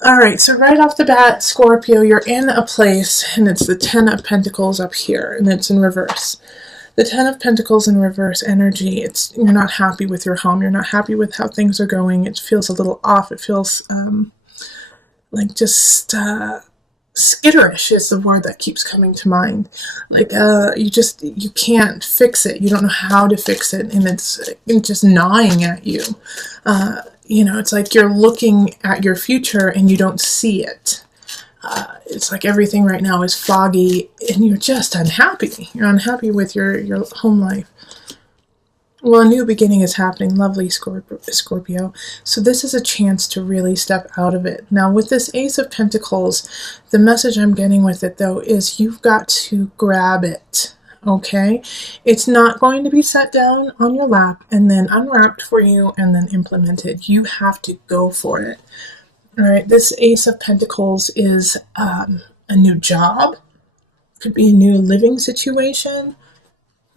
All right, so right off the bat, Scorpio, you're in a place, and it's the Ten of Pentacles up here, and it's in reverse. The Ten of Pentacles in reverse energy, it's you're not happy with your home. You're not happy with how things are going. It feels a little off. It feels like just skitterish is the word that keeps coming to mind. Like you can't fix it. You don't know how to fix it, and it's just gnawing at you. It's like you're looking at your future and you don't see it. It's like everything right now is foggy and you're just unhappy. You're unhappy with your home life. Well, a new beginning is happening. Lovely, Scorpio. So this is a chance to really step out of it. Now, with this Ace of Pentacles, the message I'm getting with it, though, is you've got to grab it. Okay? It's not going to be set down on your lap and then unwrapped for you and then implemented. You have to go for it. All right? This Ace of Pentacles is a new job. Could be a new living situation.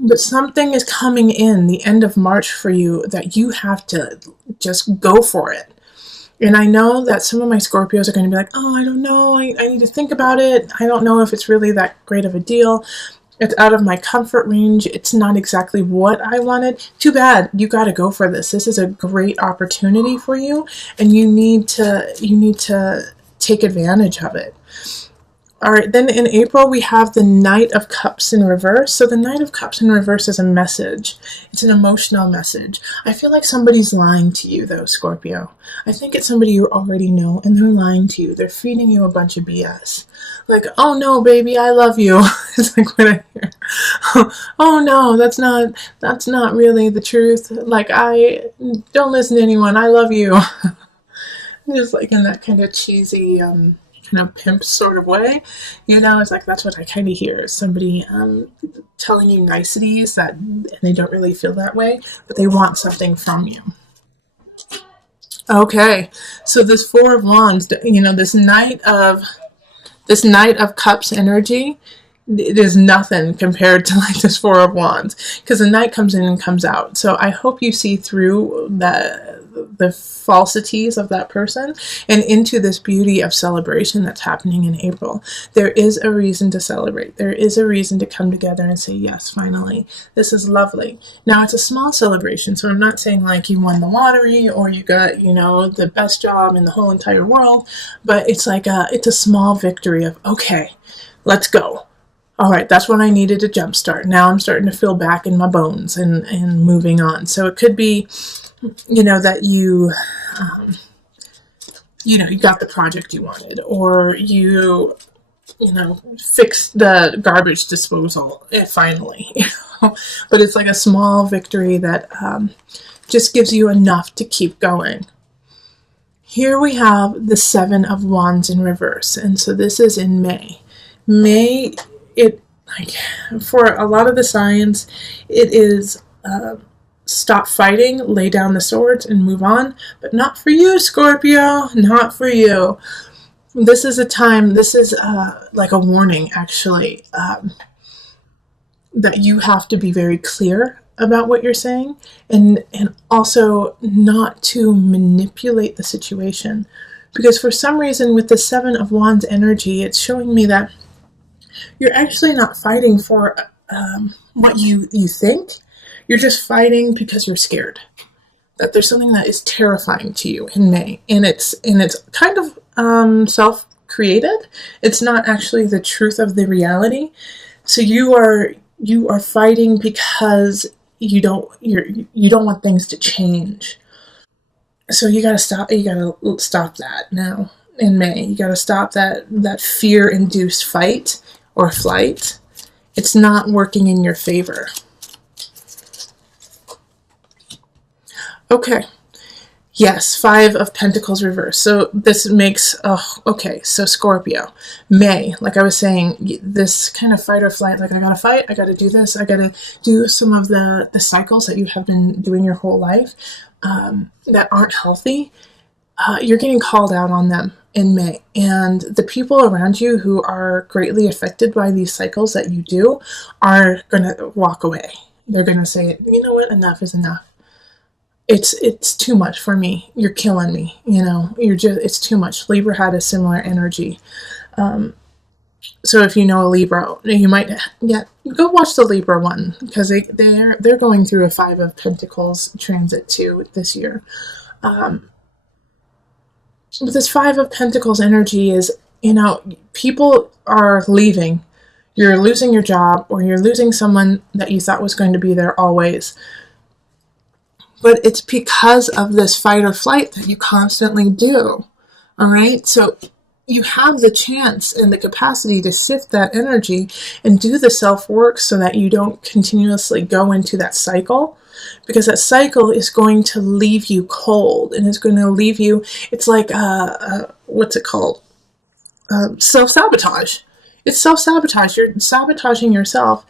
But something is coming in the end of March for you that you have to just go for it. And I know that some of my Scorpios are going to be like, oh, I don't know. I need to think about it. I don't know if it's really that great of a deal. It's out of my comfort range. It's not exactly what I wanted. Too bad. You got to go for this. This is a great opportunity for you, and you need to take advantage of it. All right, then in April, we have the Knight of Cups in reverse. So the Knight of Cups in reverse is a message. It's an emotional message. I feel like somebody's lying to you, though, Scorpio. I think it's somebody you already know, and they're lying to you. They're feeding you a bunch of BS. Like, oh, no, baby, I love you. It's like what I hear. Oh, no, that's not really the truth. Like, I don't listen to anyone. I love you. Just like in that kind of cheesy... kind of pimp sort of way, it's like that's what I kind of hear, somebody telling you niceties that they don't really feel that way, but they want something from you. Okay, so this Four of Wands, this Knight of Cups energy, it is nothing compared to like this Four of Wands, because the Knight comes in and comes out. So I hope you see through the falsities of that person and into this beauty of celebration that's happening in April. There is a reason to celebrate. There is a reason to come together and say, yes, finally, this is lovely. Now, it's a small celebration, so I'm not saying like you won the lottery or you got, the best job in the whole entire world, but it's like it's a small victory of, okay, let's go. All right, that's what I needed to jumpstart. Now I'm starting to feel back in my bones and moving on. So it could be, that you got the project you wanted, or you fixed the garbage disposal finally. But it's like a small victory that just gives you enough to keep going. Here we have the Seven of Wands in reverse, and so this is in May. For a lot of the signs, it is stop fighting, lay down the swords, and move on. But not for you, Scorpio. Not for you. This is a time, this is like a warning, actually, that you have to be very clear about what you're saying, and also not to manipulate the situation. Because for some reason, with the Seven of Wands energy, it's showing me that you're actually not fighting for what you think. You're just fighting because you're scared that there's something that is terrifying to you in May, and it's kind of self-created. It's not actually the truth of the reality. So you are fighting because you don't want things to change. So you gotta stop that now in May. You gotta stop that fear-induced fight or flight. It's not working in your favor. Okay. Yes, Five of Pentacles reverse. So this makes, so Scorpio. May, like I was saying, this kind of fight or flight, like I gotta fight, I gotta do this, I gotta do some of the cycles that you have been doing your whole life that aren't healthy. You're getting called out on them in May. And the people around you who are greatly affected by these cycles that you do are going to walk away. They're going to say, you know what, enough is enough. it's too much for me. You're killing me. It's too much. Libra had a similar energy. So if you know a Libra, you might, yeah, go watch the Libra one, because they're going through a Five of Pentacles transit too this year. But this Five of Pentacles energy is, people are leaving. You're losing your job, or you're losing someone that you thought was going to be there always. But it's because of this fight or flight that you constantly do. All right? So you have the chance and the capacity to sift that energy and do the self-work so that you don't continuously go into that cycle, because that cycle is going to leave you cold, and it's going to leave you, it's like, what's it called? Self-sabotage. It's self-sabotage. You're sabotaging yourself.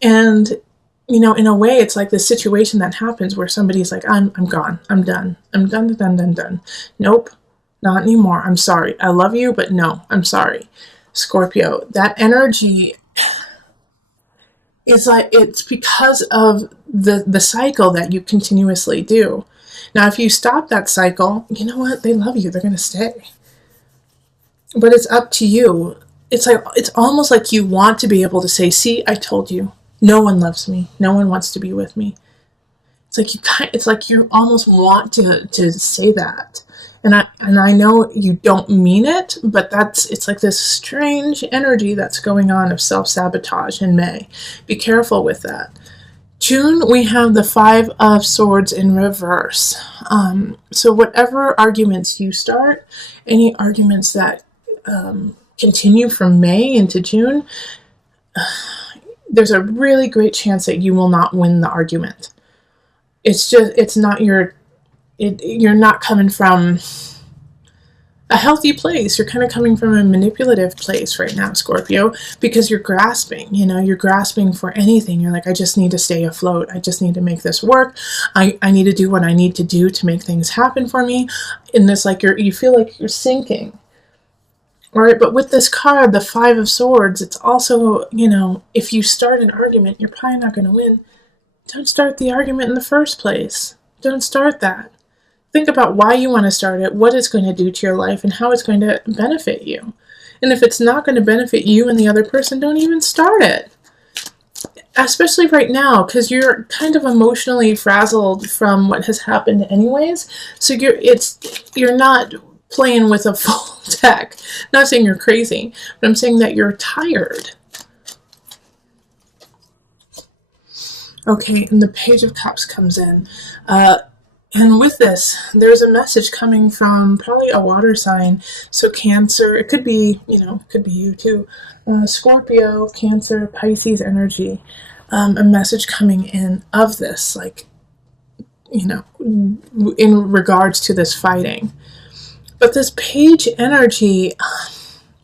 And, in a way, it's like the situation that happens where somebody's like, I'm gone. I'm done. I'm done. Nope. Not anymore. I'm sorry. I love you, but no, I'm sorry. Scorpio, that energy is like, it's because of the cycle that you continuously do. Now, if you stop that cycle, you know what? They love you. They're going to stay. But it's up to you. It's almost like you want to be able to say, see, I told you. No one loves me. No one wants to be with me. It's like you almost want to say that. And I know you don't mean it, but it's like this strange energy that's going on of self-sabotage in May. Be careful with that. June, we have the Five of Swords in reverse. So whatever arguments you start, any arguments that continue from May into June, there's a really great chance that you will not win the argument. You're not coming from a healthy place. You're kind of coming from a manipulative place right now, Scorpio, because you're grasping, you're grasping for anything. You're like, I just need to stay afloat. I just need to make this work. I need to do what I need to do to make things happen for me. And this, like, you feel like you're sinking. All right, but with this card, the Five of Swords, it's also, if you start an argument, you're probably not going to win. Don't start the argument in the first place. Don't start that. Think about why you want to start it, what it's going to do to your life, and how it's going to benefit you. And if it's not going to benefit you and the other person, don't even start it. Especially right now, because you're kind of emotionally frazzled from what has happened anyways. So you're not playing with a full deck. Not saying you're crazy, but I'm saying that you're tired. Okay, and the Page of Cups comes in. And with this, there's a message coming from probably a water sign. So Cancer, it could be, could be you too. Scorpio, Cancer, Pisces energy. A message coming in of this, like, in regards to this fighting. But this Page energy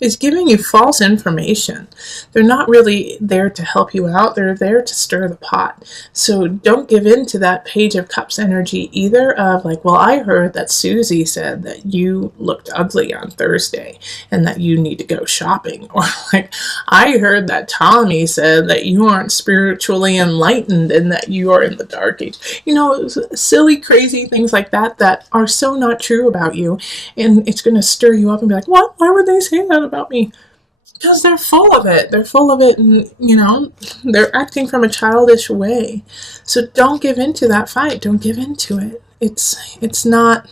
is giving you false information. They're not really there to help you out. They're there to stir the pot. So don't give in to that Page of Cups energy either of like, well, I heard that Susie said that you looked ugly on Thursday and that you need to go shopping. Or like, I heard that Tommy said that you aren't spiritually enlightened and that you are in the dark age. Silly, crazy things like that are so not true about you. And it's going to stir you up and be like, what? Why would they say that about me? Because they're full of it. They're full of it, and they're acting from a childish way. So don't give in to that fight. Don't give in to it. It's not.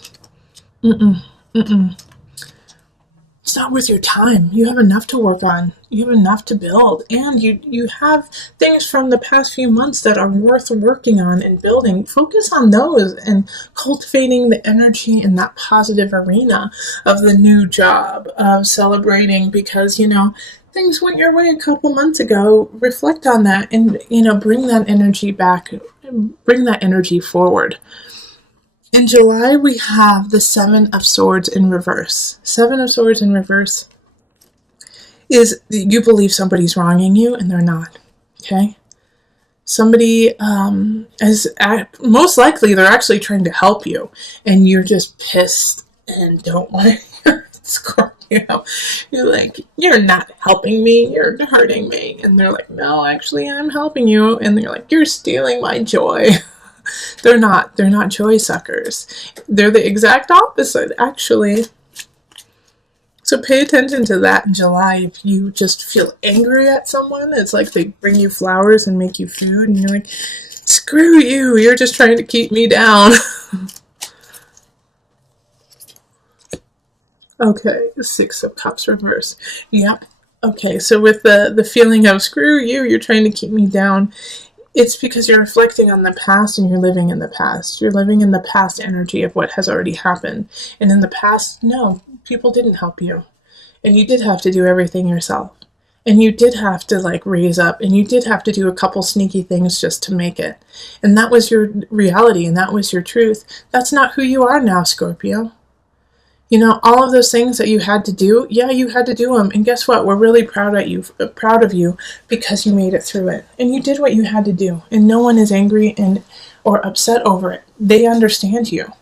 It's not worth your time. You have enough to work on. You have enough to build. And you have things from the past few months that are worth working on and building. Focus on those and cultivating the energy in that positive arena of the new job, of celebrating because, things went your way a couple months ago. Reflect on that and, bring that energy back. Bring that energy forward. In July, we have the Seven of Swords in reverse. Seven of Swords in reverse is you believe somebody's wronging you and they're not. Okay? Somebody most likely they're actually trying to help you and you're just pissed and don't want to hear it, Scorpio. You're like, you're not helping me, you're hurting me. And they're like, no, actually I'm helping you. And they're like, you're stealing my joy. They're not. They're not joy suckers. They're the exact opposite, actually. So pay attention to that in July. If you just feel angry at someone, it's like they bring you flowers and make you food, and you're like, screw you, you're just trying to keep me down. Okay, the Six of Cups reverse. Yep. Okay, so with the feeling of screw you, you're trying to keep me down, it's because you're reflecting on the past and you're living in the past. You're living in the past energy of what has already happened. And in the past, no, people didn't help you. And you did have to do everything yourself. And you did have to like raise up, and you did have to do a couple sneaky things just to make it. And that was your reality, and that was your truth. That's not who you are now, Scorpio. You know, all of those things that you had to do, yeah, you had to do them. And guess what? We're really proud of you because you made it through it. And you did what you had to do. And no one is angry or upset over it. They understand you.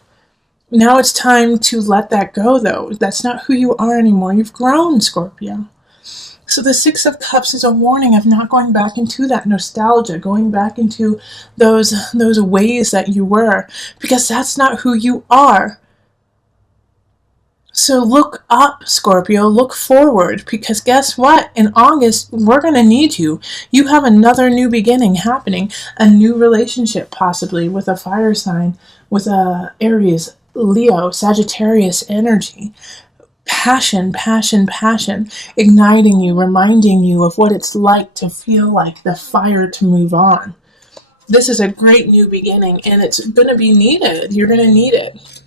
Now it's time to let that go, though. That's not who you are anymore. You've grown, Scorpio. So the Six of Cups is a warning of not going back into that nostalgia, going back into those ways that you were, because that's not who you are. So look up, Scorpio, look forward, because guess what? In August, we're going to need you. You have another new beginning happening, a new relationship possibly with a fire sign, with a Aries, Leo, Sagittarius energy. Passion, passion, passion, igniting you, reminding you of what it's like to feel like the fire to move on. This is a great new beginning, and it's going to be needed. You're going to need it.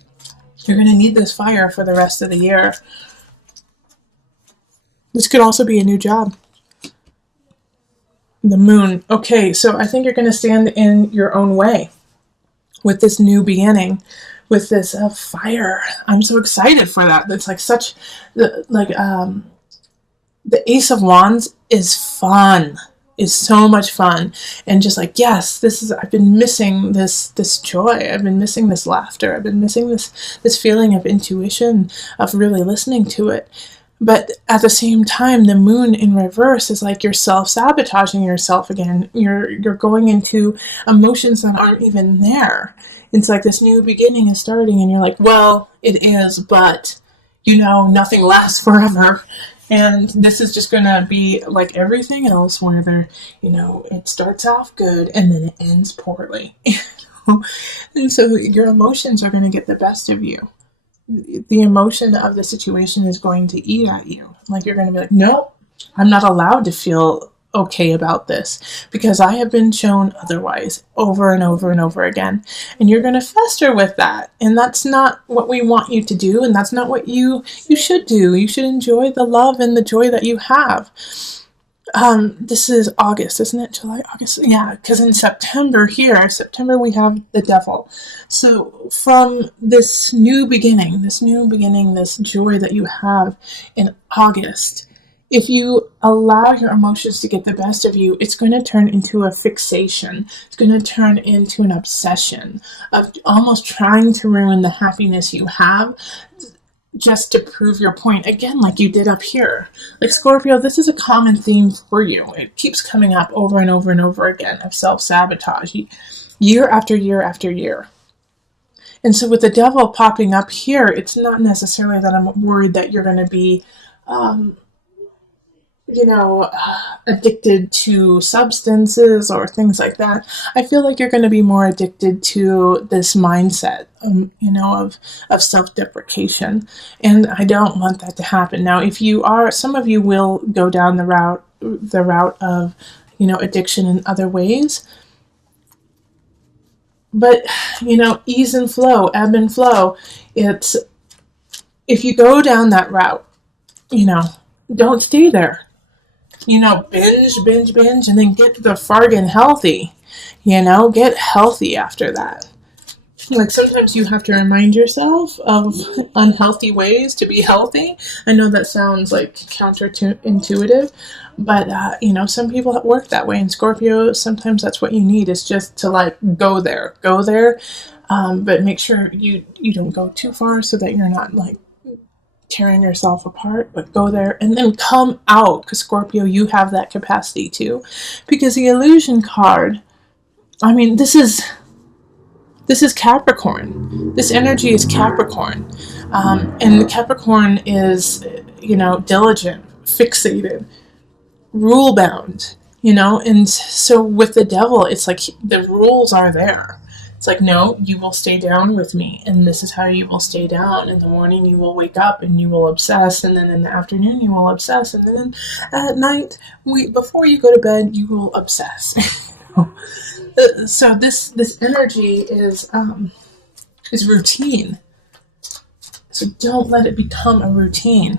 You're going to need this fire for the rest of the year. This could also be a new job. The moon. Okay, so I think you're going to stand in your own way with this new beginning, with this fire. I'm so excited for that. It's like such, the Ace of Wands is fun. Is so much fun, and just like, yes, I've been missing this joy, I've been missing this laughter, I've been missing this feeling of intuition, of really listening to it. But at the same time, the moon in reverse is like you're self-sabotaging yourself again. You're going into emotions that aren't even there. It's like this new beginning is starting, and you're like, well, it is, but nothing lasts forever. And this is just going to be like everything else, where it starts off good and then it ends poorly. And so your emotions are going to get the best of you. The emotion of the situation is going to eat at you. Like you're going to be like, nope, I'm not allowed to feel okay about this because I have been shown otherwise over and over and over again. And you're going to fester with that. And that's not what we want you to do. And that's not what you should do. You should enjoy the love and the joy that you have. This is August, isn't it? July, August? Yeah, because in September we have the devil. So from this new beginning, this joy that you have in August, if you allow your emotions to get the best of you, it's going to turn into a fixation. It's going to turn into an obsession of almost trying to ruin the happiness you have just to prove your point. Again, like you did up here. Like Scorpio, this is a common theme for you. It keeps coming up over and over and over again of self-sabotage, year after year after year. And so with the devil popping up here, it's not necessarily that I'm worried that you're going to be addicted to substances or things like that. I feel like you're going to be more addicted to this mindset, of self-deprecation. And I don't want that to happen. Now, if you are, some of you will go down the route of, addiction in other ways. But, ease and flow, ebb and flow. It's, if you go down that route, don't stay there. Binge, and then get the fargan healthy. Get healthy after that. Like sometimes you have to remind yourself of unhealthy ways to be healthy. I know that sounds like counterintuitive, but some people work that way. In Scorpio, sometimes that's what you need, is just to like go there. But make sure you don't go too far so that you're not like tearing yourself apart, but go there and then come out, because Scorpio, you have that capacity too. Because the illusion card, this is This is Capricorn. This energy is Capricorn. And the Capricorn is, diligent, fixated, rule bound, and so with the devil, it's like the rules are there. It's like, no, you will stay down with me, and this is how you will stay down. In the morning you will wake up and you will obsess, and then in the afternoon you will obsess, and then at night, before you go to bed, you will obsess. So this energy is routine. So don't let it become a routine.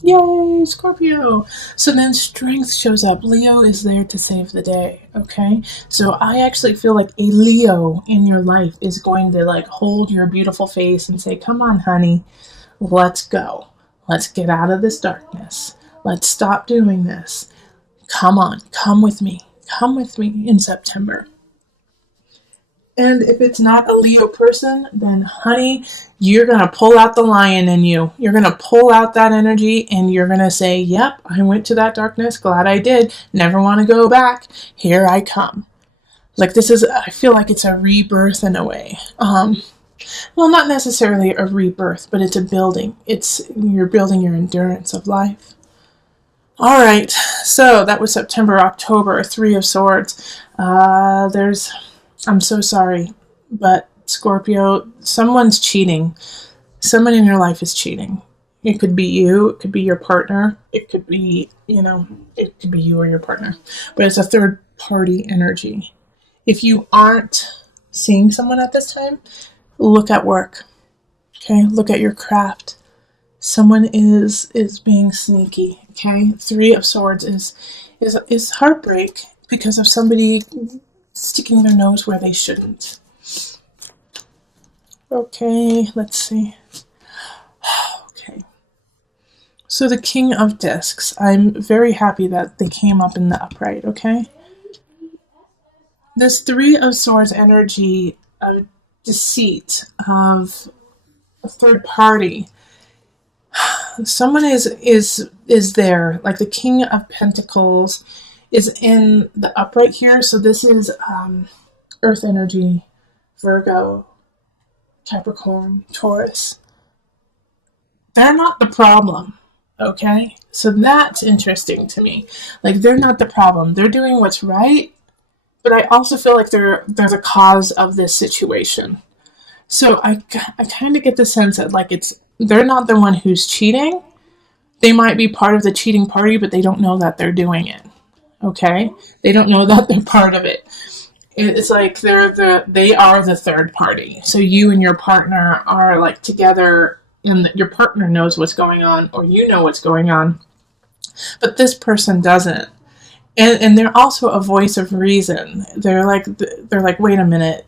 Yay, Scorpio! So then strength shows up. Leo is there to save the day, okay? So I actually feel like a Leo in your life is going to like hold your beautiful face and say, come on, honey, let's go. Let's get out of this darkness. Let's stop doing this. Come on, come with me. Come with me in September. And if it's not a Leo person, then honey, you're going to pull out the lion in you. You're going to pull out that energy and you're going to say, yep, I went to that darkness. Glad I did. Never want to go back. Here I come. Like I feel like it's a rebirth in a way. Well, not necessarily a rebirth, but it's a building. You're building your endurance of life. All right. So that was September, October, Three of Swords. I'm so sorry, but Scorpio, someone's cheating. Someone in your life is cheating. It could be you, it could be your partner, it could be, it could be you or your partner. But it's a third party energy. If you aren't seeing someone at this time, look at work. Okay? Look at your craft. Someone is being sneaky. Okay? Three of Swords is heartbreak because of somebody sticking their nose where they shouldn't. Okay, let's see. Okay. So the King of Discs. I'm very happy that they came up in the upright, okay? This Three of Swords energy of deceit, of a third party. Someone is there, like the King of Pentacles is in the upright here. So this is Earth energy, Virgo, Capricorn, Taurus. They're not the problem, okay? So that's interesting to me. Like, they're not the problem. They're doing what's right, but I also feel like they're the cause of this situation. So I kind of get the sense that like they're not the one who's cheating. They might be part of the cheating party, but they don't know that they're doing it. Okay? They don't know that they're part of it. It's like they are the third party. So you and your partner are like together, and your partner knows what's going on, or you know what's going on, but this person doesn't. And they're also a voice of reason. They're like, wait a minute.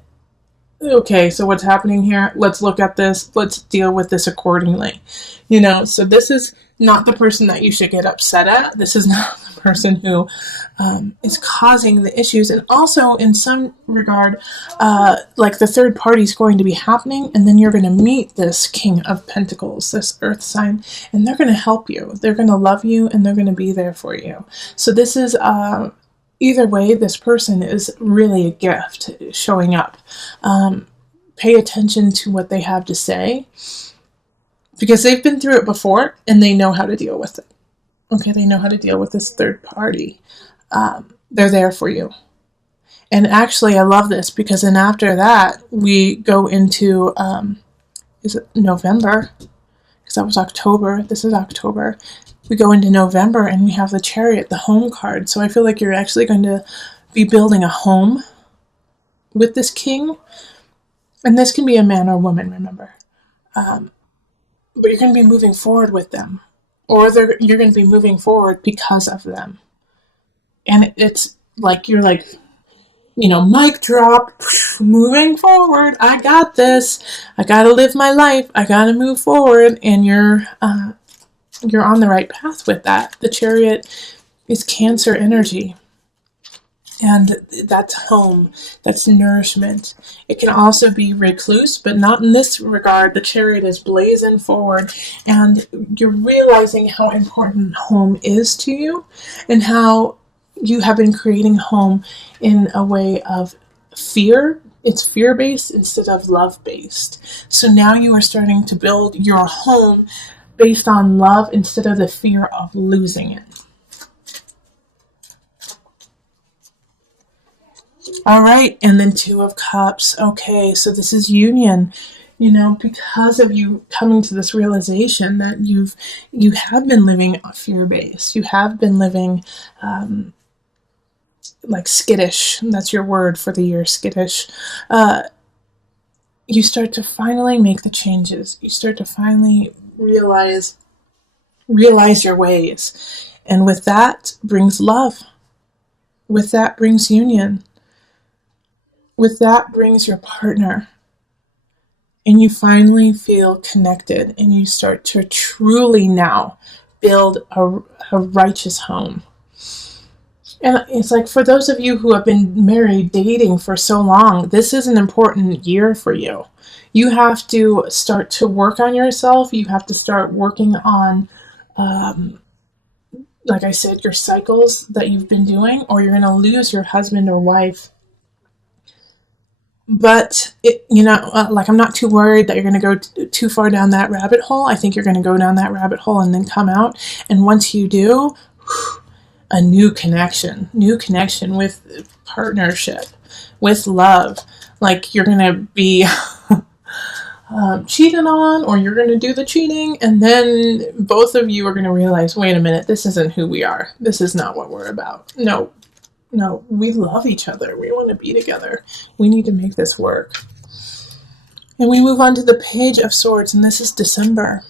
Okay, so what's happening here? Let's look at this. Let's deal with this accordingly. So this is not the person that you should get upset at. This is not the person who is causing the issues. And also, in some regard, like the third party is going to be happening, and then you're going to meet this King of Pentacles, this Earth sign, and they're going to help you. They're going to love you, and they're going to be there for you. So this is... either way, this person is really a gift showing up. Pay attention to what they have to say, because they've been through it before and they know how to deal with it. Okay, they know how to deal with this third party. They're there for you. And actually, I love this because then after that, we go into, is it November? Because that was October. This is October. We go into November and we have the Chariot, the home card. So I feel like you're actually going to be building a home with this king. And this can be a man or woman, remember. But you're going to be moving forward with them. Or you're going to be moving forward because of them. And it's like, you're like, mic drop, moving forward. I got this. I got to live my life. I got to move forward. And you're on the right path with that. The Chariot is Cancer energy. And that's home. That's nourishment. It can also be recluse, but not in this regard. The Chariot is blazing forward. And you're realizing how important home is to you. And how you have been creating home in a way of fear. It's fear-based instead of love-based. So now you are starting to build your home based on love instead of the fear of losing it. All right, and then Two of Cups. Okay, so this is union. Because of you coming to this realization that you have been living fear-based. You have been living like skittish. That's your word for the year, skittish. You start to finally make the changes. You start to finally realize your ways. And with that brings love. With that brings union. With that brings your partner. And you finally feel connected, and you start to truly now build a righteous home. And it's like, for those of you who have been married, dating for so long, this is an important year for you. You have to start to work on yourself. You have to start working on, like I said, your cycles that you've been doing, or you're going to lose your husband or wife. But, I'm not too worried that you're going to go too far down that rabbit hole. I think you're going to go down that rabbit hole and then come out. And once you do, a new connection with partnership, with love. Like, you're going to be cheated on, or you're going to do the cheating. And then both of you are going to realize, wait a minute, this isn't who we are. This is not what we're about. No, we love each other. We want to be together. We need to make this work. And we move on to the Page of Swords, and this is December.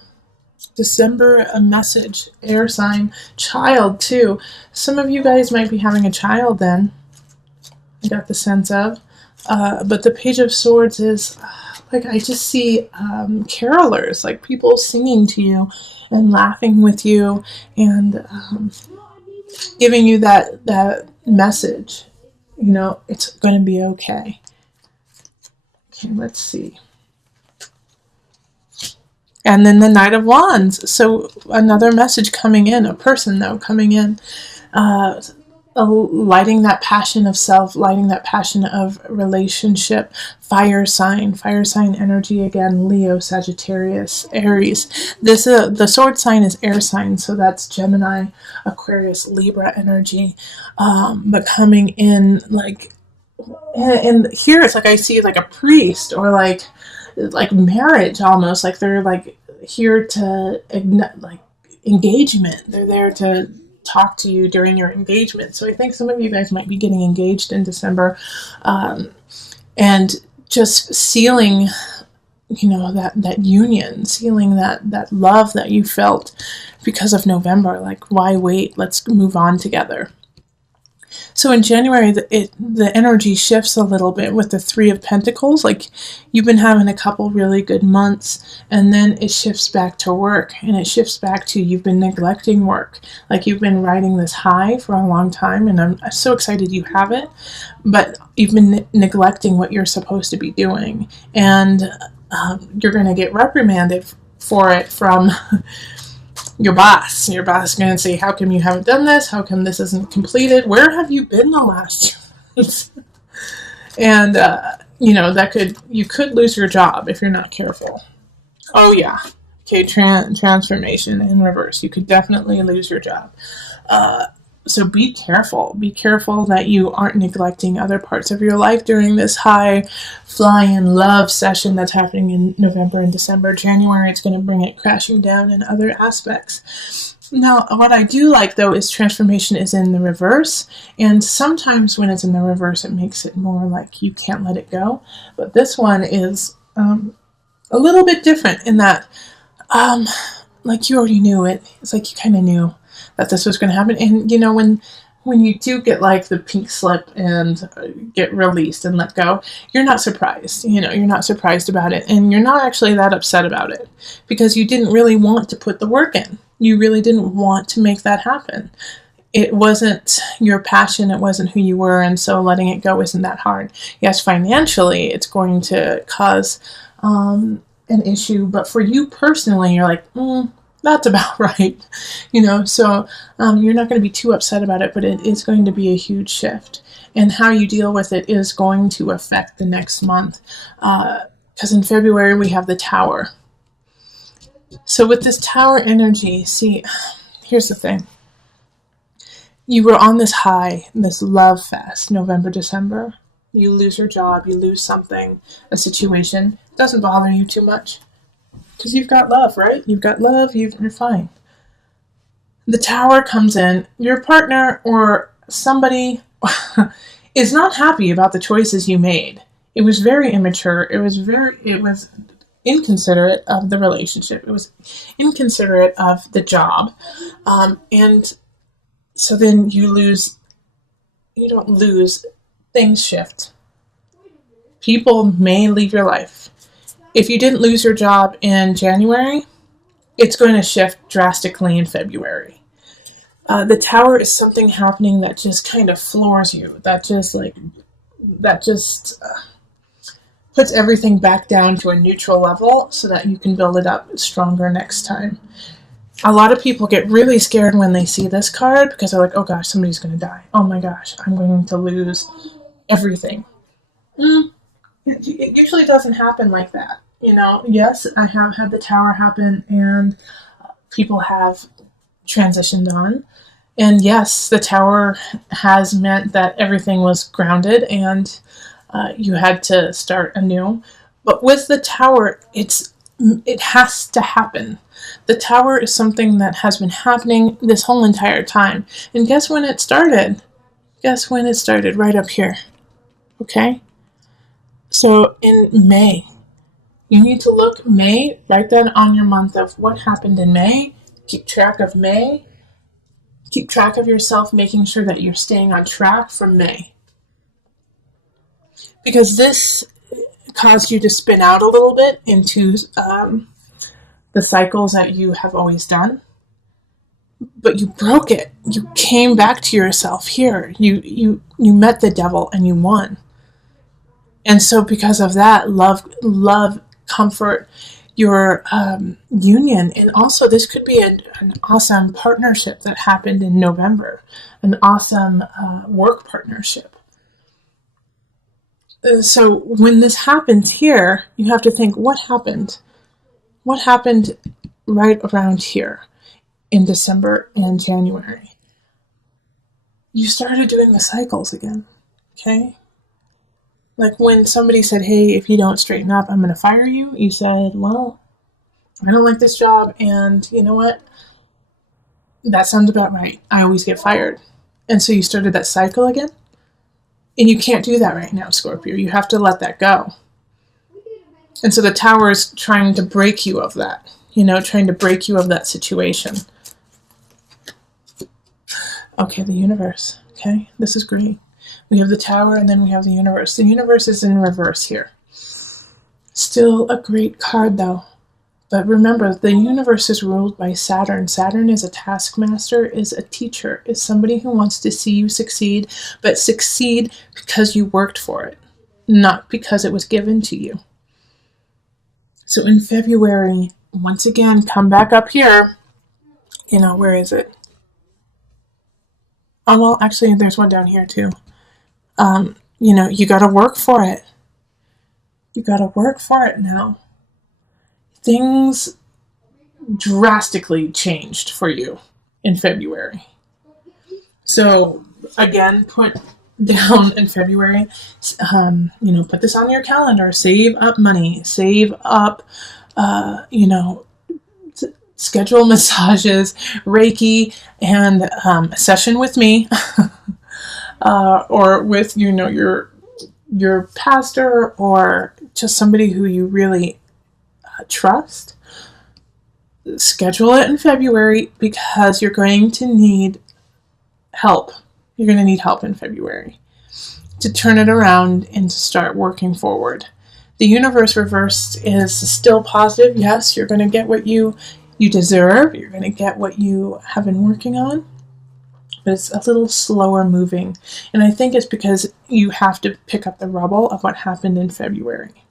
December, a message, air sign, child too. Some of you guys might be having a child then. I got the sense of. But the Page of Swords is, like, I just see carolers, like people singing to you and laughing with you and giving you that message. It's going to be okay. Okay, let's see. And then the Knight of Wands. So another message coming in, a person though coming in, lighting that passion of self, lighting that passion of relationship. Fire sign energy again. Leo, Sagittarius, Aries. The sword sign is air sign, so that's Gemini, Aquarius, Libra energy. But coming in like, and here it's like I see like a priest, or like marriage almost, like they're like here to like engagement. They're there to talk to you during your engagement. So I think some of you guys might be getting engaged in December, and just sealing, that union, sealing that love that you felt because of November. Like, why wait? Let's move on together. So in January, the energy shifts a little bit with the Three of Pentacles. Like, you've been having a couple really good months, and then it shifts back to work, and it shifts back to you've been neglecting work. Like, you've been riding this high for a long time, and I'm so excited you have it, but you've been neglecting what you're supposed to be doing, and you're going to get reprimanded for it from your boss. Your boss is going to say, how come you haven't done this? How come this isn't completed? Where have you been the last months? And, you could lose your job if you're not careful. Oh, yeah. Okay, transformation in reverse. You could definitely lose your job. So be careful. Be careful that you aren't neglecting other parts of your life during this high flying love session that's happening in November and December. January, it's going to bring it crashing down in other aspects. Now, what I do like, though, is transformation is in the reverse. And sometimes when it's in the reverse, it makes it more like you can't let it go. But this one is a little bit different in that, like, you already knew it. It's like you kind of knew that this was going to happen. And when you do get like the pink slip and get released and let go, you're not surprised. You're not surprised about it, and you're not actually that upset about it, because you didn't really want to put the work in. You really didn't want to make that happen. It wasn't your passion, it wasn't who you were, and so letting it go isn't that hard. Yes, financially it's going to cause an issue, but for you personally, you're like, That's about right. So you're not going to be too upset about it, but it is going to be a huge shift. And how you deal with it is going to affect the next month. Because in February, we have the Tower. So with this Tower energy, see, here's the thing. You were on this high, this love fest, November, December. You lose your job, you lose something, a situation. It doesn't bother you too much. Because you've got love, right? You've got love, you're fine. The Tower comes in, your partner or somebody is not happy about the choices you made. It was very immature. It was inconsiderate of the relationship. It was inconsiderate of the job. And so then you don't lose, things shift. People may leave your life. If you didn't lose your job in January, it's going to shift drastically in February. The Tower is something happening that just kind of floors you. That just puts everything back down to a neutral level so that you can build it up stronger next time. A lot of people get really scared when they see this card because they're like, oh gosh, somebody's going to die. Oh my gosh, I'm going to lose everything. It usually doesn't happen like that. Yes, I have had the Tower happen and people have transitioned on. And yes, the Tower has meant that everything was grounded and you had to start anew. But with the Tower, it has to happen. The Tower is something that has been happening this whole entire time. And guess when it started? Right up here. Okay? So in May, you need to look May, write that on your month of what happened in May. Keep track of May. Keep track of yourself, making sure that you're staying on track from May. Because this caused you to spin out a little bit into the cycles that you have always done. But you broke it. You came back to yourself here. You met the devil and you won. And so because of that, love, comfort, your union, and also this could be an awesome partnership that happened in November, an awesome work partnership. So when this happens here, you have to think, what happened? What happened right around here in December and January? You started doing the cycles again, okay? Like when somebody said, hey, if you don't straighten up, I'm going to fire you. You said, well, I don't like this job. And you know what? That sounds about right. I always get fired. And so you started that cycle again. And you can't do that right now, Scorpio. You have to let that go. And so the Tower is trying to break you of that, trying to break you of that situation. Okay, the universe. Okay, this is great. We have the Tower and then we have the universe. The universe is in reverse here. Still a great card though. But remember, the universe is ruled by Saturn. Saturn is a taskmaster, is a teacher, is somebody who wants to see you succeed, but succeed because you worked for it, not because it was given to you. So in February, once again, come back up here. Where is it? Oh, well, actually, there's one down here too. You got to work for it. You got to work for it now. Things drastically changed for you in February. So again, put down in February, put this on your calendar, save up money, save up, schedule massages, Reiki, and a session with me, or with, your pastor, or just somebody who you really trust. Schedule it in February because you're going to need help. You're going to need help in February to turn it around and to start working forward. The universe reversed is still positive. Yes, you're going to get what you deserve. You're going to get what you have been working on. But it's a little slower moving. And I think it's because you have to pick up the rubble of what happened in February.